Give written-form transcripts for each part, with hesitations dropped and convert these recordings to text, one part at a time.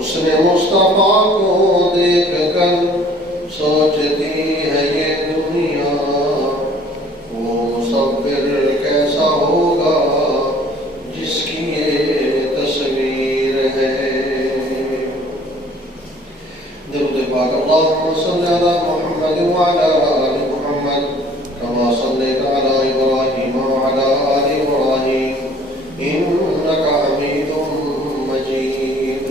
اس نے مصطفیٰ کو دیکھ کر سوچتی ہے یہ دنیا، وہ مصور کیسا ہوگا جس کی یہ تصویر ہے۔ درود پاک اللہم صلی علی محمد وعلی آل محمد کما صلیت علی ابراہیم وعلی آل ابراہیم انک حمید مجید۔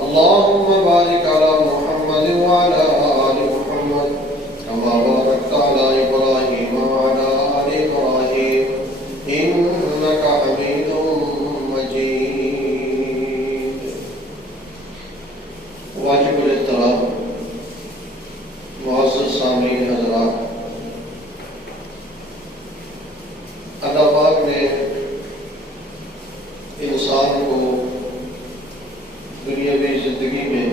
اللہم بارک علی محمد وعلی آل محمد کما بارکت علی ابراہیم وعلی آل ابراہیم انک حمید مجید۔ واجب الاحترام معزز سامعین حضرات، اللہ پاک نے انسان کو دنیاوی زندگی میں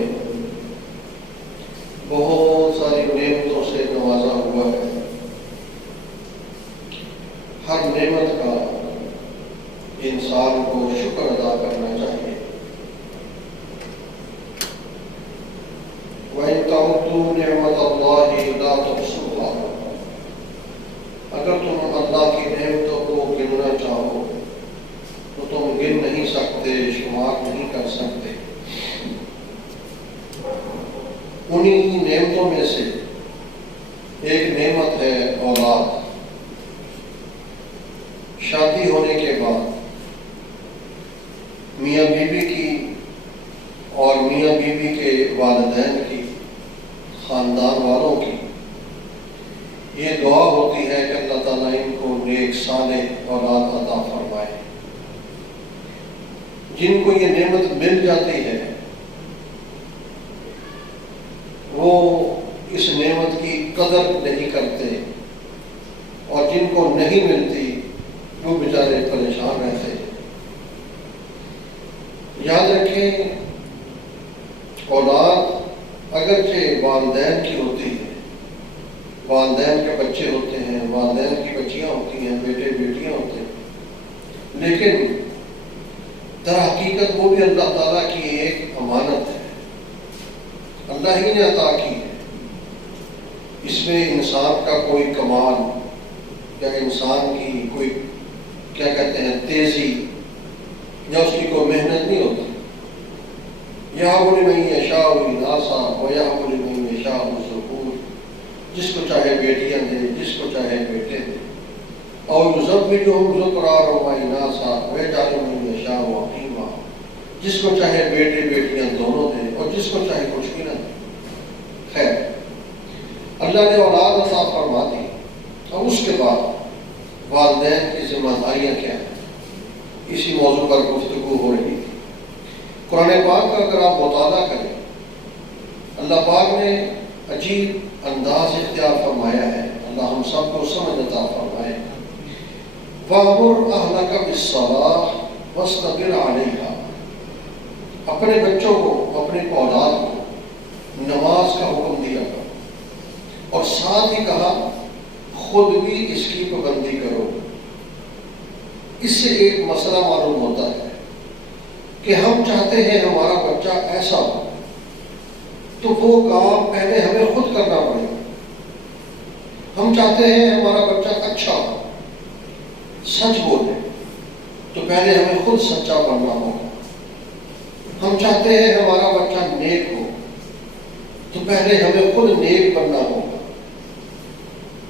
بہت ساری نعمتوں سے نوازا ہوا ہے۔ ہر نعمت کا انسان کو شکر ادا کرنا چاہیے۔ وَإِن تَعُدُّوا نِعْمَتَ اللَّهِ لَا تُحْصُوهَا، اگر تم اللہ کی نعمتوں کو گننا چاہو تو تم گن نہیں سکتے، شمار نہیں کر سکتے۔ انہی نعمتوں میں سے ایک نعمت ہے اولاد۔ شادی ہونے کے بعد میاں بیوی کی اور میاں بیوی کے والدین کی، خاندان والوں کی یہ دعا ہوتی ہے کہ اللہ تعالیٰ ان کو نیک صالح اولاد عطا فرمائے۔ جن کو یہ نعمت مل جاتی ہے وہ اس نعمت کی قدر نہیں کرتے، اور جن کو نہیں ملتی وہ بیچارے پریشان رہتے۔ یاد رکھیں، اولاد اگرچہ والدین کی ہوتی ہے، والدین کے بچے ہوتے ہیں، والدین کی بچیاں ہوتی ہیں، بیٹے بیٹیاں ہوتے ہیں، لیکن در حقیقت وہ بھی اللہ تعالیٰ کی ایک امانت ہے، اللہ ہی نے عطا کی ہے۔ اس میں انسان کا کوئی کمال یا انسان کی کوئی کیا کہتے ہیں تیزی یا اس کی کوئی محنت نہیں ہوتی۔ یَهَبُ لِمَن یَشَاءُ إِنَاثًا وَیَهَبُ لِمَن یَشَاءُ الذُّکُورَ، جس کو چاہے بیٹیاں دے، جس کو چاہے بیٹے دے۔ اور یُزَوِّجُهُمْ ذُکْرَانًا وَإِنَاثًا وَیَجْعَلُ مَن یَشَاءُ عَقِیمًا، جس کو چاہے بیٹے بیٹیاں دونوں دے اور جس کو چاہے کچھ بھی نہ دے۔ خیر، اللہ نے اولاد عطا فرما دی، اور اس کے بعد والدین کی ذمہ داریاں کیا ہیں، اسی موضوع پر گفتگو ہو رہی تھی۔ قرآن پاک کا اگر آپ مطالعہ کریں، اللہ پاک نے عجیب انداز اختیار فرمایا ہے، اللہ ہم سب کو سمجھ عطا فرمائے۔ وَأْمُرْ أَهْلَكَ بِالصَّلَاةِ وَاصْطَبِرْ عَلَيْهَا، اپنے بچوں کو، اپنے اولاد کو نماز کا حکم دیا کرو، اور ساتھ ہی کہا خود بھی اس کی پابندی کرو۔ اس سے ایک مسئلہ معلوم ہوتا ہے کہ ہم چاہتے ہیں ہمارا بچہ ایسا ہو، تو وہ کام پہلے ہمیں خود کرنا پڑے گا۔ ہم چاہتے ہیں ہمارا بچہ اچھا ہو، سچ بولے، تو پہلے ہمیں خود سچا بننا ہوگا۔ ہم چاہتے ہیں ہمارا بچہ نیک ہو، تو پہلے ہمیں خود نیک بننا ہوگا۔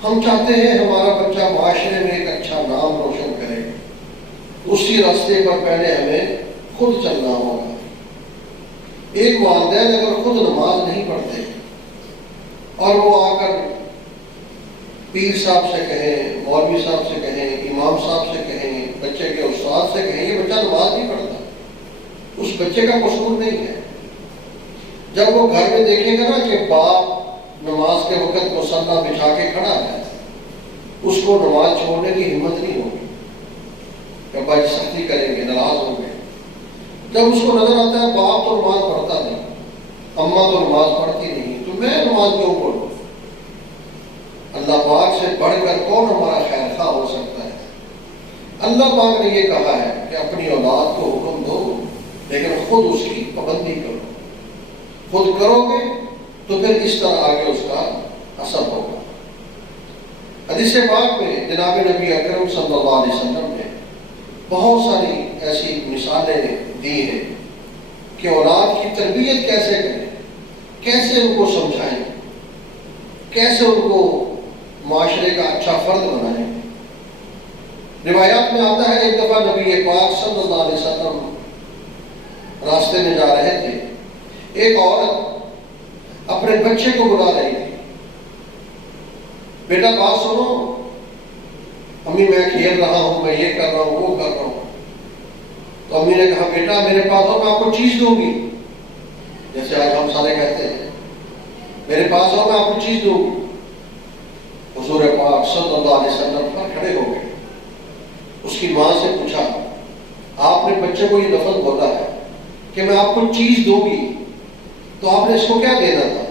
ہم چاہتے ہیں ہمارا بچہ معاشرے میں ایک اچھا نام روشن کرے، اسی راستے پر پہلے ہمیں خود چلنا ہوگا۔ ایک والدین اگر خود نماز نہیں پڑھتے اور وہ آ کر پیر صاحب سے کہیں، مولوی صاحب سے کہیں، امام صاحب سے کہیں، بچے کے استاد سے کہیں یہ بچہ نماز نہیں پڑھتا، اس بچے کا قصور نہیں ہے۔ جب وہ گھر میں دیکھے گا نا کہ باپ نماز کے وقت مصلی بچھا کے کھڑا ہے، اس کو نماز چھوڑنے کی ہمت نہیں ہوگی کہ بھائی سختی کریں گے، ناراض ہوں گے۔ جب اس کو نظر آتا ہے باپ تو نماز پڑھتا نہیں، اماں تو نماز پڑھتی نہیں، تو میں نماز کیوں پڑھوں؟ اللہ پاک سے بڑھ کر کون ہمارا خیر خواہ ہو سکتا ہے؟ اللہ پاک نے یہ کہا ہے کہ اپنی اولاد کو حکم دو، لیکن خود اس کی پابندی کرو۔ خود کرو گے تو پھر اس طرح آگے اس کا اثر ہوگا۔ حدیث پاک میں جناب نبی اکرم صلی اللہ علیہ وسلم نے بہت ساری ایسی مثالیں دی ہیں کہ اولاد کی تربیت کیسے کریں، کیسے ان کو سمجھائیں، کیسے ان کو معاشرے کا اچھا فرد بنائیں۔ روایات میں آتا ہے ایک دفعہ نبی پاک صلی اللہ علیہ وسلم راستے میں جا رہے تھے، ایک عورت اپنے بچے کو بلا رہی تھی، بیٹا بات سنو، امی میں کھیل رہا ہوں، میں یہ کر رہا ہوں، وہ کر رہا ہوں۔ تو امی نے کہا بیٹا میرے پاس ہو، میں آپ کو چیز دوں گی، جیسے آج ہم سارے کہتے ہیں میرے پاس ہو میں آپ کو چیز دوں گی۔ حضور پاک صلی اللہ علیہ وسلم پر کھڑے ہو گئے، اس کی ماں سے پوچھا آپ نے بچے کو یہ لفظ بولا ہے کہ میں آپ کو چیز دوں گی، تو آپ نے اس کو کیا دینا تھا؟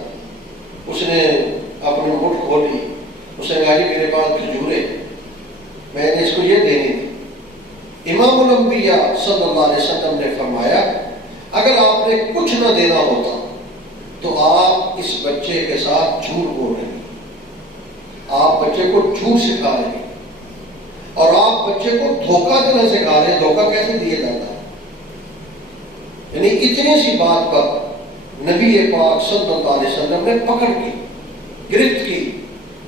اس نے اپنی مٹھ کھولی، اس نے کہا جی میرے پاس کھجورے، میں نے اس کو یہ دینی تھی۔ امام الانبیاء صلی اللہ علیہ وسلم نے فرمایا اگر آپ نے کچھ نہ دینا ہوتا تو آپ اس بچے کے ساتھ جھوٹ بول رہے ہیں، آپ بچے کو جھوٹ سکھا رہے ہیں، اور آپ بچے کو دھوکہ دینا سکھا رہے ہیں۔ دھوکہ کیسے دیا جاتا ہے؟ یعنی اتنی سی بات پر نبی پاک صلی اللہ علیہ وسلم نے پکڑ کی، گرفت کی،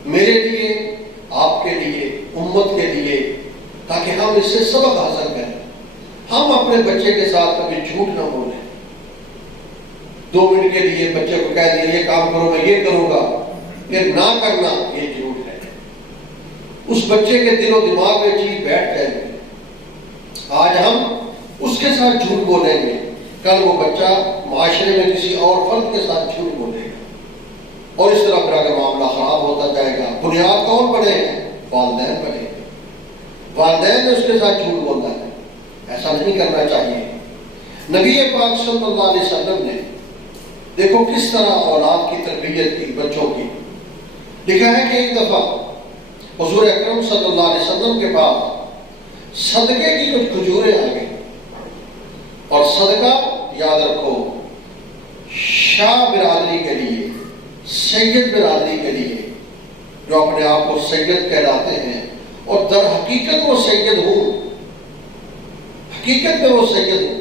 میرے لیے، آپ کے لیے، امت کے لیے، تاکہ ہم اس سے سبق حاصل کریں۔ ہم اپنے بچے کے ساتھ کبھی جھوٹ نہ بولیں۔ 2 منٹ کے لیے بچے کو کہہ دیا یہ کام کرو میں یہ کروں گا، پھر نہ کرنا، یہ جھوٹ ہے۔ اس بچے کے دل و دماغ میں چیز بیٹھ جائے گی، آج ہم اس کے ساتھ جھوٹ بولیں گے، کل وہ بچہ معاشرے میں کسی اور فرد کے ساتھ جھوٹ بولے گا، اور اس طرح پھر اگر معاملہ خراب ہوتا جائے گا۔ بنیاد کون پڑے ہیں؟ والدین پڑے ہیں۔ والدین نے اس کے ساتھ جھوٹ بولنا ہے، ایسا نہیں کرنا چاہیے۔ نبی پاک صلی اللہ علیہ وسلم نے دیکھو کس طرح اولاد کی تربیت کی، بچوں کی۔ لکھا ہے کہ ایک دفعہ حضور اکرم صلی اللہ علیہ وسلم کے پاس صدقے کی کچھ کھجوریں آ گئی، اور صدقہ یاد رکھو شاہ برادری کے لیے، سید برادری کے لیے، جو اپنے آپ کو سید کہلاتے ہیں اور در حقیقت وہ سید ہوں، حقیقت میں وہ سید ہوں،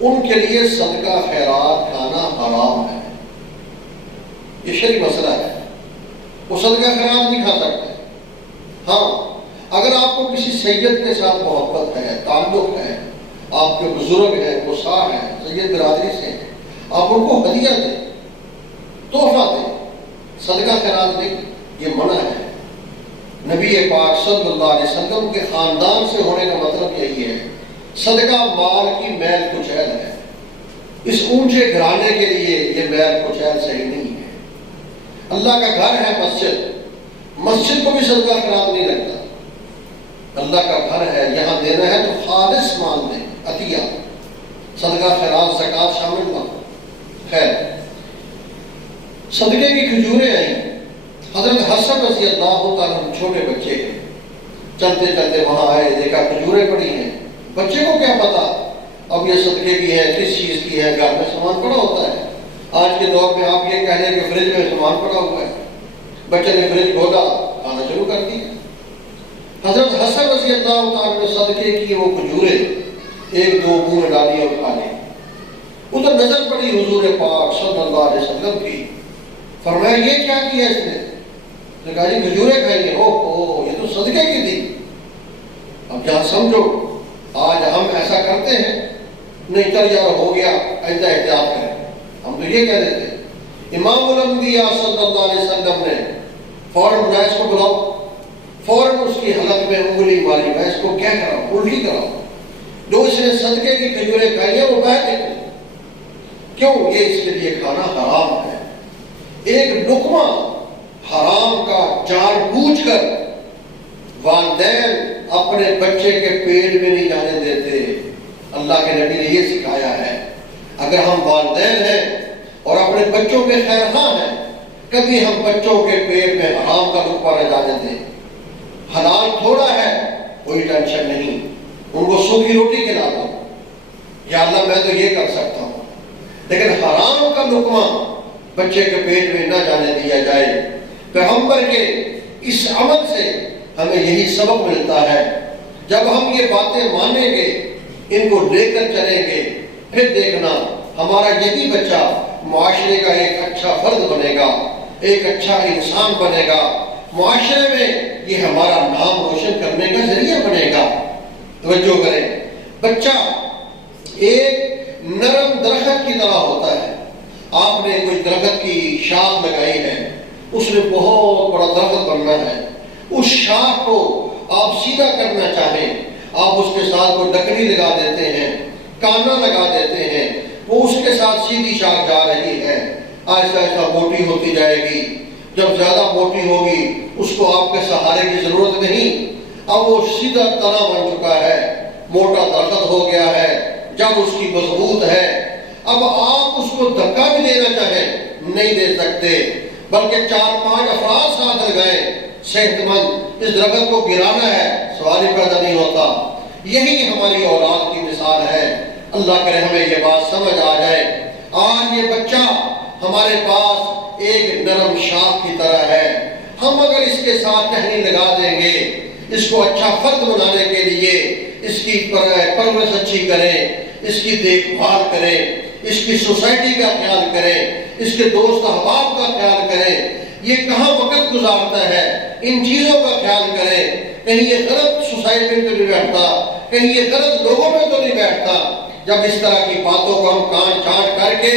ان کے لیے صدقہ خیرات کھانا حرام ہے۔ یہ شرعی مسئلہ ہے، وہ صدقہ خیرات نہیں کھا سکتے۔ ہاں اگر آپ کو کسی سید کے ساتھ محبت ہے، تعلق ہے، آپ کے بزرگ ہیں، وہ ساہ ہیں، سید برادری سے ہیں، آپ ان کو ہدیہ دیں، تحفہ دیں، صدقہ خیرات نہیں، یہ منع ہے۔ نبی پاک صلی اللہ علیہ وسلم کے خاندان سے ہونے کا مطلب یہی ہے، صدقہ مال کی میل کچیل ہے۔ اس اونچے گھرانے کے لیے یہ میل کچیل صحیح نہیں ہے۔ اللہ کا گھر ہے مسجد، مسجد کو بھی صدقہ خیرات نہیں لگتا۔ اللہ کا گھر ہے، یہاں دینا ہے تو خالص مال دیں، عطیہ، صدقہ خیرات زکوٰۃ شامل نہ ہو۔ خیر، صدقے کی کھجوریں آئیں۔ حضرت حسن رضی اللہ تعالیٰ چھوٹے بچے ہیں، چلتے چلتے وہاں آئے، دیکھا کھجوریں پڑی ہیں۔ بچے کو کیا پتا اب یہ صدقے کی ہے، کس چیز کی ہے، گھر میں سامان پڑا ہوتا ہے۔ آج کے دور میں آپ یہ کہہ لیں کہ فریج میں سامان پڑا ہوا ہے، بچے نے فریج کھولا، کھانا شروع کر دیا۔ حضرت حسن رضی اللہ تعالیٰ نے صدقے کی وہ کھجوریں 1-2 منہ میں ڈالی اور کھا لی۔ ادھر نظر پڑی حضور پاک صلی اللہ علیہ وسلم کی، فرمایا یہ کیا کیا اس نے کہا جی کھجوریں کھائی ہیں۔ اوہ یہ تو صدقے کی تھی۔ اب جہاں سمجھو آج ہم ایسا کرتے ہیں، نہیں چل یار ہو گیا، ایسا احتیاط کریں، ہم تو یہ کہہ دیتے ہیں۔ امام الانبیاء صلی اللہ علیہ وسلم نے فوراً بلایا اس کو بلاؤ، فوراً اس کی حلق میں انگلی ماری، میں اس کو کیا کراؤں، الٹی کراؤں، جو اس نے صدقے کی کھجوریں کھائی ہیں وہ باہر نکلے۔ کیوں؟ یہ اس کے لیے کھانا حرام ہے۔ ایک لقمہ حرام کا جان بوجھ کر والدین اپنے بچے کے پیٹ میں نہیں جانے دیتے۔ اللہ کے نبی نے یہ سکھایا ہے، اگر ہم والدین ہیں اور اپنے بچوں کے خیر خواہ ہیں، کبھی ہم بچوں کے پیٹ میں حرام کا لقمہ نہ جانے دیں۔ حلال تھوڑا ہے، کوئی ٹینشن نہیں، ان کو سوکھی روٹی کھلا دو، یا اللہ میں تو یہ کر سکتا ہوں، لیکن حرام کا لقمہ بچے کے پیٹ میں نہ جانے دیا جائے۔ پیغمبر کے اس عمل سے ہمیں یہی سبق ملتا ہے۔ جب ہم یہ باتیں مانیں گے، ان کو لے کر چلیں گے، پھر دیکھنا ہمارا یہی بچہ معاشرے کا ایک اچھا فرد بنے گا، ایک اچھا انسان بنے گا، معاشرے میں یہ ہمارا نام روشن کرنے کا ذریعہ بنے گا۔ توجہ کریں، بچہ ایک نرم درخت کی طرح ہوتا ہے۔ آپ نے کوئی درخت کی شاخ لگائی ہے، اس نے بہت بڑا درخت بننا ہے۔ اس شاخ کو آپ سیدھا کرنا چاہیں، آپ اس کے ساتھ کوئی لکڑی لگا دیتے ہیں، کانا لگا دیتے ہیں، وہ اس کے ساتھ سیدھی شاخ جا رہی ہے، آہستہ آہستہ موٹی ہوتی جائے گی۔ جب زیادہ موٹی ہوگی اس کو آپ کے سہارے کی ضرورت نہیں، اب وہ سیدھا تنا بن چکا ہے، موٹا درخت ہو گیا ہے، جب اس کی مضبوط ہے۔ اب آپ اس کو دھکا بھی دینا چاہیں نہیں دے سکتے، بلکہ 4-5 افراد ساتھ لگائیں صحت مند، اس درخت کو گرانا ہے، سوال ہی پیدا نہیں ہوتا۔ یہی ہماری اولاد کی مثال ہے۔ اللہ کرے ہمیں یہ بات سمجھ آ جائے۔ آج یہ بچہ ہمارے پاس ایک نرم شاخ کی طرح ہے، ہم اگر اس کے ساتھ ٹہنی لگا دیں گے، اس کو اچھا فرد بنانے کے لیے اس کی پرورش اچھی کریں، اس کی دیکھ بھال کریں، اس کی سوسائٹی کا خیال کریں، اس کے دوست احباب کا خیال کریں، یہ کہاں وقت گزارتا ہے، ان چیزوں کا خیال کریں، کہیں یہ غلط سوسائٹی میں تو نہیں بیٹھتا، کہیں یہ غلط لوگوں میں تو نہیں بیٹھتا۔ جب اس طرح کی باتوں کو ہم کان چاٹ کر کے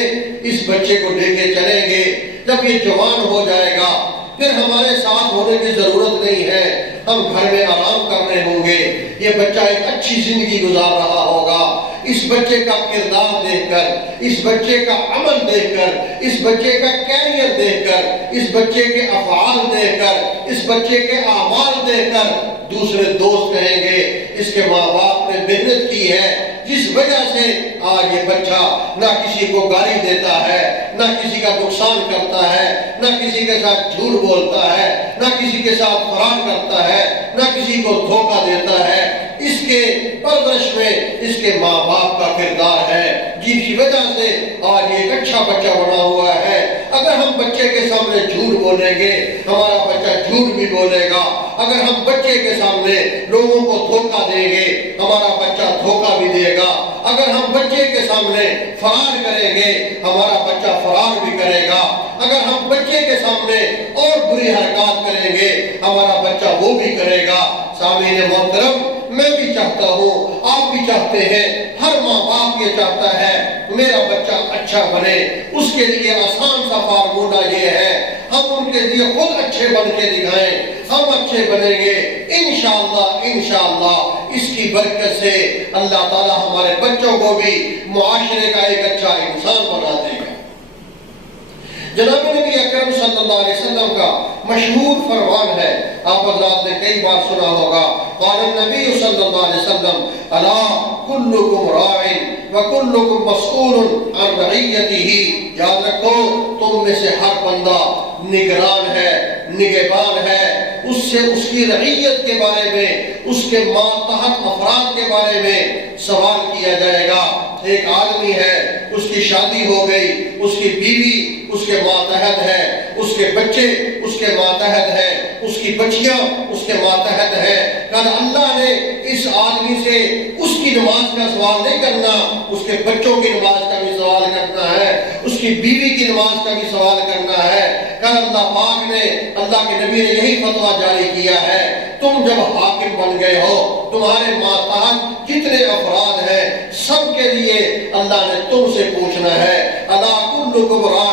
اس بچے کو لے کے چلیں گے، جب یہ جوان ہو جائے گا، پھر ہمارے ساتھ ہونے کی ضرورت نہیں ہے، ہم گھر میں آرام کر رہے ہوں گے، یہ بچہ ایک اچھی زندگی گزار رہا ہوگا۔ اس بچے کا کردار دیکھ کر، اس بچے کا عمل دیکھ کر، اس بچے کا کیریئر دیکھ کر، اس بچے کے افعال دیکھ کر، اس بچے کے اعمال دیکھ کر دوسرے دوست کہیں گے اس کے ماں باپ نے محنت کی ہے، جس وجہ سے آج یہ بچہ نہ کسی کو گالی دیتا ہے، نہ کسی کا نقصان کرتا ہے، نہ کسی کے ساتھ جھوٹ بولتا ہے، نہ کسی کے ساتھ فرار کرتا ہے، نہ کسی کو دھوکہ دیتا ہے۔ اس کے پرورش میں اس کے ماں باپ کا کردار ہے، جن کی وجہ سے آج ایک اچھا بچہ بنا ہوا ہے۔ اگر ہم بچے کے سامنے جھوٹ بولیں گے، ہمارا بچہ جھوٹ بھی بولے گا۔ اگر ہم بچے کے سامنے لوگوں کو دھوکہ دیں گے، ہمارا بچہ دھوکہ بھی دے گا۔ اگر ہم بچے کے سامنے فرار کریں گے، ہمارا بچہ فرار بھی کرے گا۔ اگر ہم بچے کے سامنے اور بری حرکات کریں گے، ہمارا بچہ وہ بھی کرے گا۔ سامعین محترم، میں بھی چاہتا ہوں، آپ بھی چاہتے ہیں، ہر ماں باپ یہ چاہتا ہے میرا بچہ اچھا بنے۔ اس کے لیے آسان سا فارمولہ یہ ہے، ہم ان کے لیے خود اچھے بن کے دکھائیں، ہم اچھے بنیں گے، انشاءاللہ اس کی برکت سے اللہ تعالی ہمارے بچوں کو بھی معاشرے کا ایک اچھا انسان بنا دے گا۔ جناب نبی اکرم صلی اللہ علیہ وسلم کا مشہور فرمان ہے، آپ حضرات نے کئی بار سنا ہوگا، قال النبی صلی اللہ علیہ وسلم الا کلکم راع وکلکم مسئول عن رعیتہ، یاد رکھو تم میں سے ہر بندہ نگران ہے، نگہبان ہے، اس سے اس کی رعیت کے بارے میں، اس کے ماتحت افراد کے بارے میں سوال کیا جائے گا۔ ایک آدمی ہے، اس کی شادی ہو گئی، اس کی بیوی اس کے ماتحت ہے، اس کے بچے اس کے ماتحت ہے، اس کی بچیاں اس کے ماتحت ہے۔ کل اللہ نے اس آدمی سے اس کی نماز کا سوال نہیں کرنا، اس کے بچوں کی نماز کا بھی سوال کرنا ہے، اس کی بیوی کی نماز کا بھی سوال کرنا ہے۔ کل اللہ پاک نے، اللہ کے نبی نے یہی فتویٰ جاری کیا ہے، تم جب حاکم بن گئے ہو، تمہارے ماتحت جتنے افراد ہیں سب کے لیے اللہ نے تم سے پوچھنا ہے۔ الا کلکم راع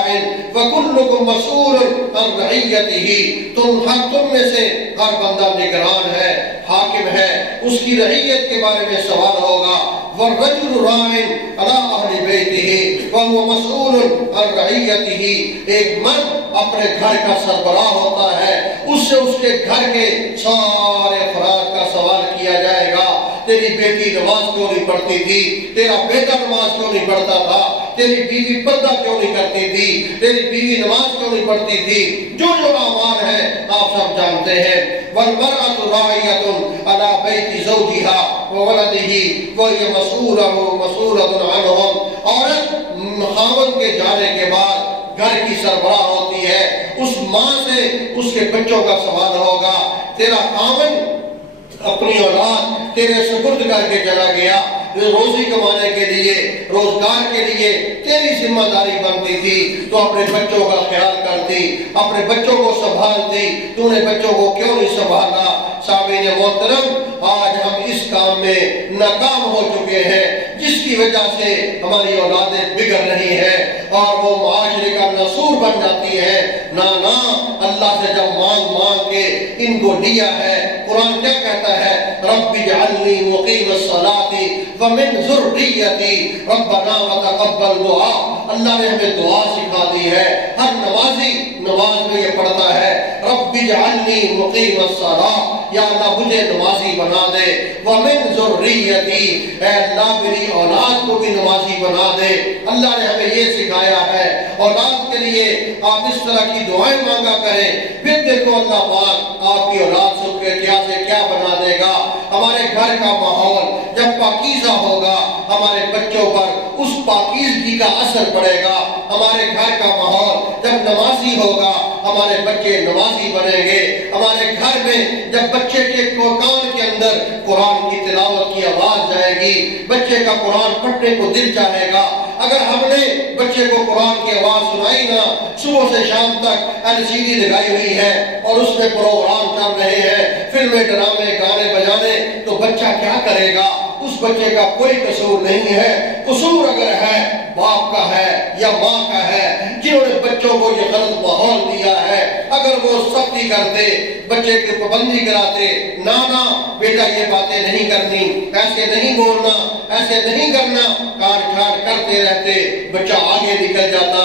وکلکم مسئول عن رعیتہ، تم میں سے ہر بندہ نگران ہے، حاکم ہے، اس کی رعیت کے بارے میں سوال ہوگا۔ والرجل راع علی اہل بیتہ وهو مسئول عن رعیتہ، ایک مرد اپنے گھر کا سربراہ ہوتا ہے، اس سے اس کے گھر کے سارے افراد کا سوال کیا جائے گا۔ تیری بیٹی نماز کیوں نہیں پڑھتی تھی؟ تیرا بیٹا نماز کیوں نہیں پڑھتا تھا؟ تیری بیوی پردہ کیوں نہیں کرتی تھی؟ تیری بیوی نماز کیوں نہیں پڑھتی تھی؟ جو اعمال ہیں آپ سب جانتے ہیں۔ والمرأة راعية على بيت زوجها وولده وهي مسؤولة عنهم، عورت خاوند کے جانے کے بعد گھر کی سربراہ ہوتی ہے، اس ماں سے اس کے بچوں کا سوال ہوگا۔ تیرا خاوند اپنی اولاد تیرے سپرد کر کے چلا گیا، روزی کمانے کے لیے، روزگار کے لیے تیری ذمہ داری بنتی تھی، تو اپنے بچوں کا خیال کرتی، اپنے بچوں کو سنبھالتی، تو نے بچوں کو کیوں نہیں سنبھالا؟ سامعین محترم، آج ہم اس کام میں ناکام ہو چکے ہیں، جس کی وجہ سے ہماری اولادیں بگڑ رہی ہیں اور وہ معاشرے کا نسور بن جاتی ہے۔ نانا اللہ سے جب مانگ کے ان کو لیا ہے، قرآن کیا کہتا ہے؟ رب اجعلنی مقیم الصلاۃ ومن ذریتی ربنا وتقبل دعا۔ اللہ نے ہمیں دعا سکھا دی ہے، ہر نمازی نماز میں یہ پڑھتا ہے، رب اجعلنی مقیم الصلاۃ، یا اللہ مجھے نمازی بنا دے، ومن ذریتی، اے اللہ میری اولاد کو بھی نمازی بنا دے۔ اللہ نے ہمیں یہ سکھایا ہے، اولاد کے لیے آپ اس طرح کی دعائیں مانگا کریں، پھر دیکھو اللہ پاک آپ کی اولاد سے کیا بنا دے گا۔ ہمارے گھر کا ماحول جب پاکیزہ ہوگا، ہمارے بچوں پر اس پاکیزگی کا اثر پڑے گا۔ ہمارے گھر کا ماحول جب نمازی ہوگا، ہمارے بچے نمازی بنیں گے۔ ہمارے گھر میں جب بچے کے کان کے اندر قرآن کی تلاوت کی آواز جائے گی، بچے کا قرآن پڑھنے کو دل چاہے گا۔ اگر ہم نے بچے کو قرآن کی آواز سنائی نہ، صبح سے شام تک LCD لگائی ہوئی ہے اور اس میں پروگرام چل رہے ہیں، فلمیں، ڈرامے، گانے بجانے، تو بچہ کیا کرے گا؟ اس بچے کا کوئی قصور نہیں ہے۔ قصور اگر ہے باپ کا ہے یا ماں کا ہے، جنہوں نے بچوں کو یہ غلط ماحول دیا ہے۔ اگر وہ سختی کرتے، بچے کی پابندی کراتے، نانا بیٹا یہ باتیں نہیں کرنی، ایسے نہیں بولنا، ایسے نہیں کرنا، کاٹ چھاٹ کرتے رہتے، بچہ آگے نکل جاتا۔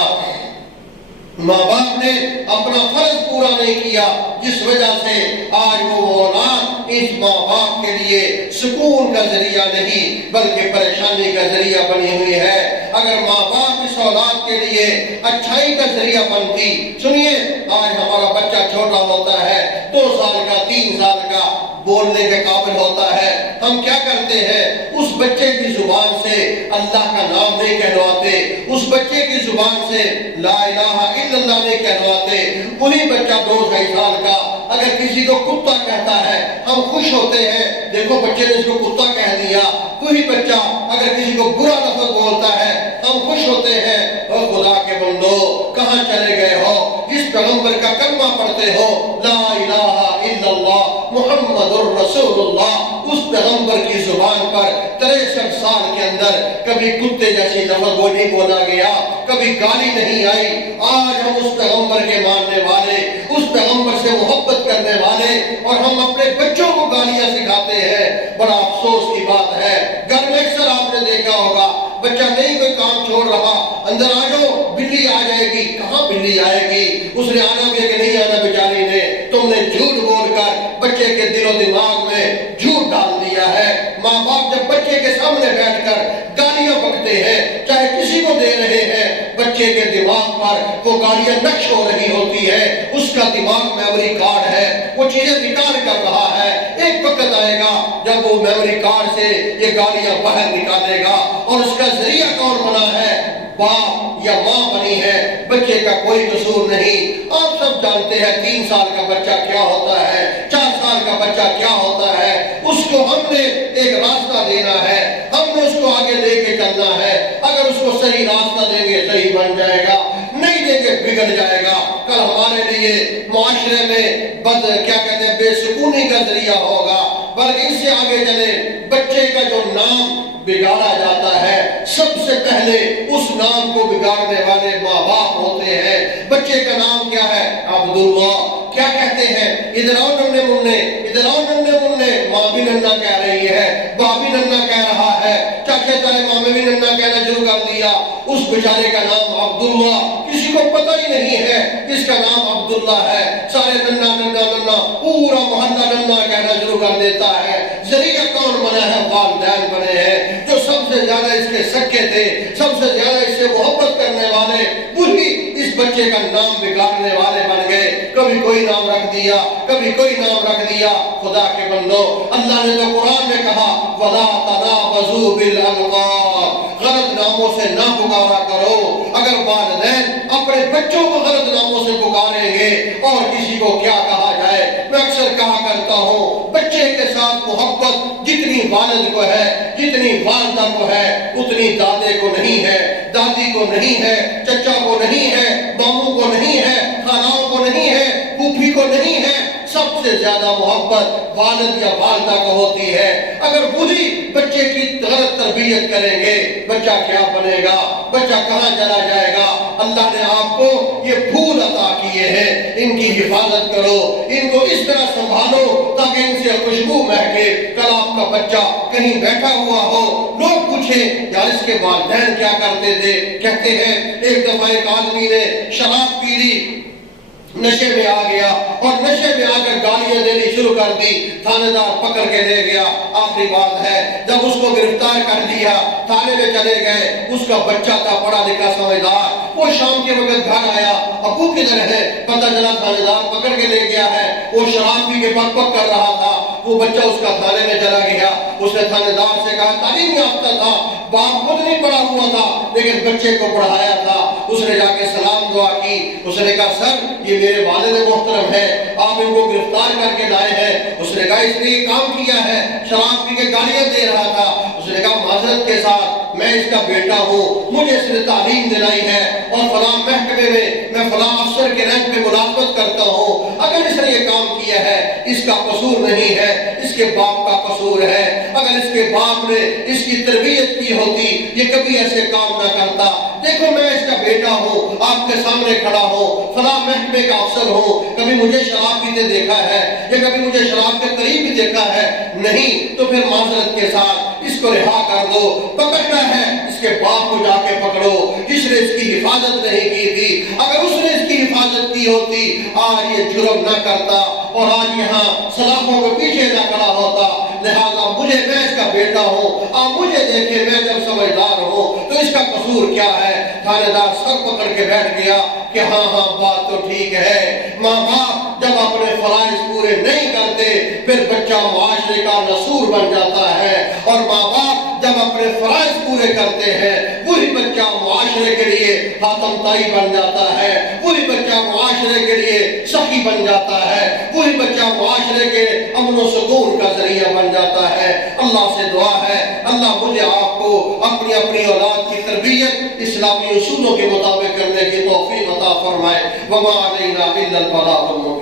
ماں باپ نے اپنا فرض پورا نہیں کیا، جس وجہ سے آج وہ اولاد اس ماں باپ کے لیے سکون کا ذریعہ نہیں بلکہ پریشانی کا ذریعہ بنی ہوئی ہے۔ اگر ماں باپ اس اولاد کے لیے اچھائی کا ذریعہ بنتی، سنیے آج ہمارا بچہ چھوٹا ہوتا ہے، 2 سال کا، 3 سال کا، بولنے کے قابل ہوتا ہے، ہم کیا کرتے ہیں؟ اس بچے کی زبان سے اللہ کا نام نہیں کہلواتے، اس بچے کی زبان سے لا الہ الا اللہ نہیں کہلواتے۔ وہی بچہ 2-2.5 سال کا اگر کسی کو کتا کہتا ہے ہم خوش ہوتے ہیں، دیکھو بچے نے اس کو کتا کہہ دیا۔ وہی بچہ اگر کسی کو برا لفظ بولتا ہے ہم خوش ہوتے ہیں، او خدا کے بندو کہاں چلے گئے ہو؟ جس پیغمبر کا کلمہ پڑھتے ہو لا الہ الا اللہ محمد الرسول اللہ، اس پیغمبر کی زبان پر 63 سال کے اندر کبھی کتے جیسی لفظ وہ نہیں بولا گیا، کبھی گالی نہیں آئی۔ آج ہم اس پیغمبر کے ماننے والے، اس پیغمبر سے محبت کرنے والے، اور ہم اپنے بچوں کو گالیاں سکھاتے ہیں۔ بڑا افسوس کی بات ہے، گھر میں اکثر آپ نے دیکھا ہوگا بچہ نہیں کوئی کام چھوڑ رہا، اندر آ جاؤ بلی آ جائے گی۔ کہاں بلی آئے گی؟ اس نے آنا بھی ہے کہ نہیں آنا، بیچاری نے تم نے جھوٹ بول کر بچے کے دل و دماغ میں جھوٹ ڈال دیا ہے۔ ماں باپ جب بچے کے سامنے بیٹھ کر گالیاں بکتے ہیں، چاہے کسی کو دے رہے ہیں، بچے کے دماغ پر وہ گالیاں نقش ہو رہی ہوتی ہے، اس کا دماغ میموری کارڈ ہے، وہ چیزیں ریکارڈ کر رہا ہے۔ ایک وقت آئے گا جب وہ میموری کارڈ سے یہ گالیاں باہر نکالے گا، اور اس کا ذریعہ کون بنا ہے؟ باپ یا ماں بنی ہے، بچے کا کوئی قصور نہیں۔ آپ سب جانتے ہیں 3 سال کا بچہ کیا ہوتا ہے، 4 سال کا بچہ کیا ہوتا ہے۔ اس کو ہم نے ایک راستہ دینا ہے، ہم نے اس کو آگے لے کے چلنا ہے۔ اگر اس کو صحیح راستہ دیں گے صحیح بن جائے گا، نہیں دیں گے بگڑ جائے گا۔ کل ہمارے لیے معاشرے میں کیا کہتے ہیں بے سکونی کا ذریعہ ہوگا۔ بلکہ اس سے آگے چلے، بچے کا جو نام بگاڑا جاتا ہے، سب سے پہلے اس نام کو بگاڑنے والے ماں باپ ہوتے ہیں۔ بچے کا نام کیا ہے؟ عبداللہ۔ کیا کہتے ہیں؟ ادھر آؤ ننے منے، ادھر آؤ ننے منے، ماں بھی ننا کہہ رہی ہے، باپ بھی ننا کہہ رہا ہے، چاچے تائے مامے بھی ننا کہنا شروع کر دیا۔ اس بیچارے کا نام عبداللہ، کسی کو پتہ ہی نہیں ہے اس کا نام عبداللہ ہے، سارے ننا ننا ننا، پورا محلہ ننا کہنا شروع کر دیتا ہے۔ ذریعہ کون بنا ہے؟ والدین بنے ہیں، جو سب سے زیادہ اس کے سکے تھے، سب سے زیادہ اس سے محبت کرنے والے، وہی اس بچے کا نام بگاڑنے والے بن گئے۔ کبھی کوئی نام رکھ دیا، کبھی کوئی نام رکھ دیا۔ خدا کے بندو، اللہ نے تو قرآن میں کہا وَلَا تَنَابَزُوا بِالْأَلْقَابِ، غلط ناموں سے نہ پکارا کرو۔ اگر والدین اپنے بچوں کو غلط ناموں سے پکاریں گے اور کسی کو کیا کہا جائے، میں اکثر کہا کرتا ہوں بچے کے ساتھ محبت جتنی والد کو ہے، جتنی والدہ کو ہے، اتنی دادے کو نہیں ہے، دادی کو نہیں ہے، چچا کو نہیں ہے، ماموں کو نہیں ہے، خالاؤں کو نہیں ہے، پھوپھی کو نہیں ہے۔ سب سے زیادہ محبت والد یا والدہ کو ہوتی ہے۔ اگر وہی بچے کی غلط تربیت کریں گے، بچہ کیا بنے گا، بچہ کہاں چلا جائے گا؟ اللہ نے آپ کو یہ پھول عطا کیے ہیں، ان کی حفاظت کرو، ان کو اس طرح سنبھالو تاکہ ان سے خوشبو مہکے۔ کل آپ کا بچہ کہیں بیٹھا ہوا ہو، لوگ پوچھیں یار اس کے والدین کیا کرتے تھے؟ کہتے ہیں ایک دفعہ ایک آدمی نے شراب پی لی، نشے میں آ گیا اور نشے میں آ کر گالیاں دینی شروع کر دی، تھانے دار پکڑ کے لے گیا۔ آخری بات ہے جب اس کو گرفتار کر لیا، تھانے میں چلے گئے، اس کا بچہ تھا پڑھا لکھا سمجھدار، وہ شام کے وقت گھر آیا، ابو کدھر ہے؟ پتہ چلا تھانے دار پکڑ کے لے گیا ہے، وہ شراب پی کے بک بک کر رہا تھا۔ وہ بچہ اس کا تھانے میں چلا گیا، اس نے تھانے دار سے کہا تعلیم یافتہ تھا، باپ خود نہیں پڑھا ہوا تھا لیکن بچے کو پڑھایا تھا۔ اس نے جا کے سلام دعا کی، اس نے کہا سر یہ میرے والد محترم ہے، آپ ان کو گرفتار کر کے لائے ہیں۔ اس نے کہا اس نے یہ کام کیا ہے، شراب پی کے گالیاں دے رہا تھا۔ اس نے کہا معذرت کے ساتھ میں اس کا بیٹا ہوں، مجھے اس نے تعلیم دلائی ہے اور فلاں محکمے میں فلاں افسر کے رینک پہ ملازمت کرتا ہوں، اگر اس نے یہ کام کیا ہے اس کا قصور نہیں ہے، اس کے باپ کا قصور ہے۔ اگر اس کے باپ نے اس کی تربیت کی ہوتی یہ کبھی ایسے کام نہ کرتا۔ دیکھو میں اس کا بیٹا ہوں، آپ کے سامنے کھڑا ہوں، فلاں محکمے کا افسر ہوں، کبھی مجھے شراب پیتے دیکھا ہے یا کبھی مجھے شراب کے قریب بھی دیکھا ہے نہیں، تو پھر معذرت کے ساتھ اس کو رہا کر دو۔ پکڑنا ہے اس کے باپ کو جا کے پکڑو جس نے اس کی حفاظت نہیں کی تھی۔ اگر اس نے اس کی حفاظت کی ہوتی آج یہ جرم نہ کرتا اور آج یہاں سلاخوں کے پیچھے نہ کھڑا ہوتا۔ لہذا میں اس کا بیٹا ہوں، آپ مجھے دیکھیں، میں جب سمجھدار ہوں تو اس کا قصور کیا ہے؟ تھانے دار سر پکڑ کے بیٹھ گیا کہ ہاں بات تو ٹھیک ہے۔ ماں باپ جب اپنے فرائض پورے نہیں کرتے پھر بچہ معاشرے کا نسور بن جاتا ہے، اور ماں باپ جب اپنے فرائض پورے کرتے ہیں وہی بچہ معاشرے کے لیے حاتم طائی بن جاتا ہے، وہی بچہ معاشرے کے لیے سخی بن جاتا ہے، وہی بچہ معاشرے کے امن و سکون کا ذریعہ بن جاتا ہے۔ اللہ سے دعا ہے اللہ مجھے آپ کو اپنی اولاد کی تربیت اسلامی اصولوں کے مطابق کرنے کی توفیق عطا فرمائے۔ وما علینا الا البلاغ المبین۔